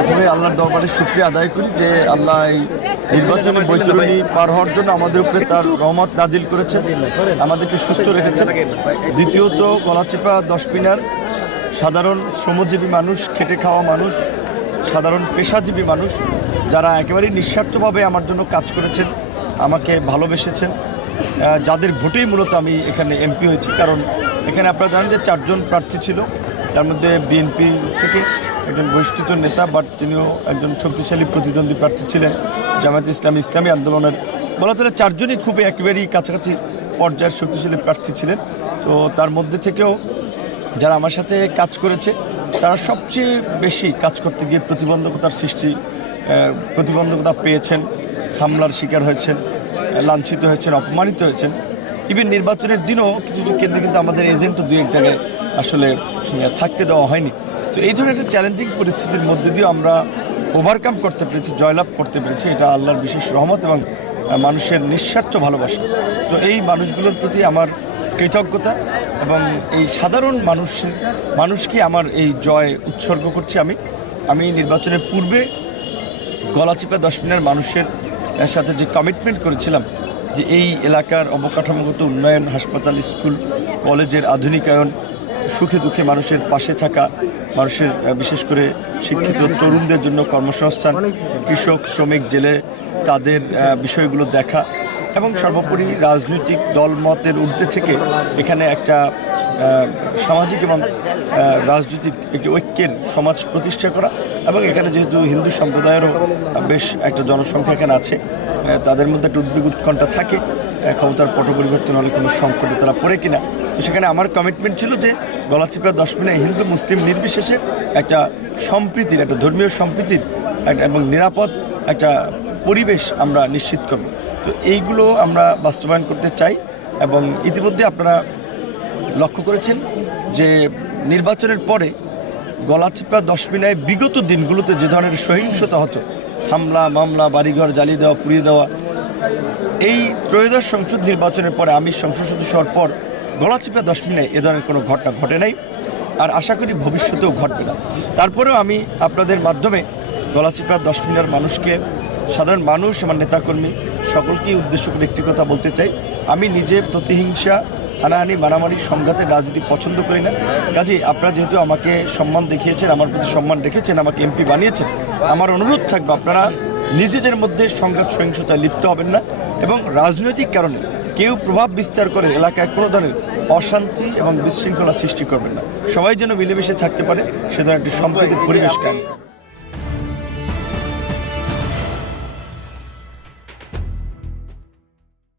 প্রথমে আল্লাহর দরবারে শুকরিয়া আদায় করি যে আল্লাহ এই নির্বাচনে বৈতরণী পার হওয়ার জন্য আমাদের উপরে তার রহমত নাজিল করেছেন, আমাদেরকে সুস্থ রেখেছেন। দ্বিতীয়ত গলাচিপা দশপিনার সাধারণ শ্রমজীবী মানুষ, খেটে খাওয়া মানুষ, সাধারণ পেশাজীবী মানুষ যারা একেবারেই নিঃস্বার্থভাবে আমার জন্য কাজ করেছেন, আমাকে ভালোবেসেছেন, যাদের ভোটেই মূলত আমি এখানে এমপি হয়েছি। কারণ এখানে আপনারা জানেন যে 4 জন প্রার্থী ছিল, তার মধ্যে বিএনপি থেকে একজন বহিষ্কৃত নেতা, বাট তিনিও একজন শক্তিশালী প্রতিদ্বন্দ্বী প্রার্থী ছিলেন জামায়াত ইসলামী আন্দোলনের। বলা চলে 4 জনই খুবই একেবারেই কাছাকাছি পর্যায়ের শক্তিশালী প্রার্থী ছিলেন। তো তার মধ্যে থেকেও যারা আমার সাথে কাজ করেছে তারা সবচেয়ে বেশি কাজ করতে গিয়ে প্রতিবন্ধকতা পেয়েছেন, হামলার শিকার হয়েছেন, লাঞ্ছিত হয়েছেন, অপমানিত হয়েছেন। ইভেন নির্বাচনের দিনও কিছু কেন্দ্রে কিন্তু আমাদের এজেন্টও 2-1 জায়গায় আসলে থাকতে দেওয়া হয়নি। তো এই ধরনের একটা চ্যালেঞ্জিং পরিস্থিতির মধ্যে দিয়েও আমরা ওভারকাম করতে পেরেছি, জয়লাভ করতে পেরেছি। এটা আল্লাহর বিশেষ রহমত এবং মানুষের নিঃস্বার্থ ভালোবাসা। তো এই মানুষগুলোর প্রতি আমার কৃতজ্ঞতা এবং এই সাধারণ মানুষকে আমার এই জয় উৎসর্গ করছি। আমি নির্বাচনের পূর্বে গলাচিপা দশপিনার মানুষের সাথে যে কমিটমেন্ট করেছিলাম যে এই এলাকার অবকাঠামোগত উন্নয়ন, হাসপাতাল, স্কুল, কলেজের আধুনিকায়ন, সুখে দুঃখে মানুষের পাশে থাকা, মানুষের বিশেষ করে শিক্ষিত তরুণদের জন্য কর্মসংস্থান, কৃষক, শ্রমিক, জেলে তাদের বিষয়গুলো দেখা এবং সর্বোপরি রাজনৈতিক দলমতের ঊর্ধ্বে থেকে এখানে একটা সামাজিক এবং রাজনৈতিক একটি ঐক্যের সমাজ প্রতিষ্ঠা করা। এবং এখানে যেহেতু হিন্দু সম্প্রদায়েরও বেশ একটা জনসংখ্যা এখানে আছে, তাদের মধ্যে একটা উদ্বেগ উৎকণ্ঠা থাকে ক্ষমতার পট পরিবর্তন হলে কোনো সংকটে তারা পড়ে কিনা। তো সেখানে আমার কমিটমেন্ট ছিল যে গলাচিপা দশপিনায় হিন্দু মুসলিম নির্বিশেষে একটা সম্প্রীতির, একটা ধর্মীয় সম্প্রীতির এবং নিরাপদ একটা পরিবেশ আমরা নিশ্চিত করব। তো এইগুলো আমরা বাস্তবায়ন করতে চাই। এবং ইতিমধ্যে আপনারা লক্ষ্য করেছেন যে নির্বাচনের পরে গলাচিপা দশপিনায় বিগত দিনগুলোতে যে ধরনের সহিংসতা হতো, হামলা, মামলা, বাড়িঘর জ্বালিয়ে দেওয়া, পুড়িয়ে দেওয়া, এই ত্রয়োদশ সংসদ নির্বাচনের পরে আমি সংসদ সদস্য হওয়ার পর গলাচিপা দশপিনায় এ ধরনের কোনো ঘটনা ঘটে নাই, আর আশা করি ভবিষ্যতেও ঘটবে না। তারপরেও আমি আপনাদের মাধ্যমে গলাচিপা দশপিনার মানুষকে, সাধারণ মানুষ, আমার নেতাকর্মী সকলকেই উদ্দেশ্য করে একটি কথা বলতে চাই। আমি নিজে প্রতিহিংসা, হানাহানি, মারামারি, সংঘাতের রাজনীতি পছন্দ করি না। কাজেই আপনারা যেহেতু আমাকে সম্মান দেখিয়েছেন, আমার প্রতি সম্মান রেখেছেন, আমাকে এমপি বানিয়েছেন, আমার অনুরোধ থাকবে আপনারা নিজেদের মধ্যে সংঘাত সহিংসতায় লিপ্ত হবেন না এবং রাজনৈতিক কারণে কেউ প্রভাব বিস্তার করে এলাকায় কোনো ধরনের অশান্তি এবং বিশৃঙ্খলা সৃষ্টি করবেন না। সবাই যেন মিলেমিশে থাকতে পারে সে ধরনের একটি সম্প্রীতির পরিবেশ কায়েম।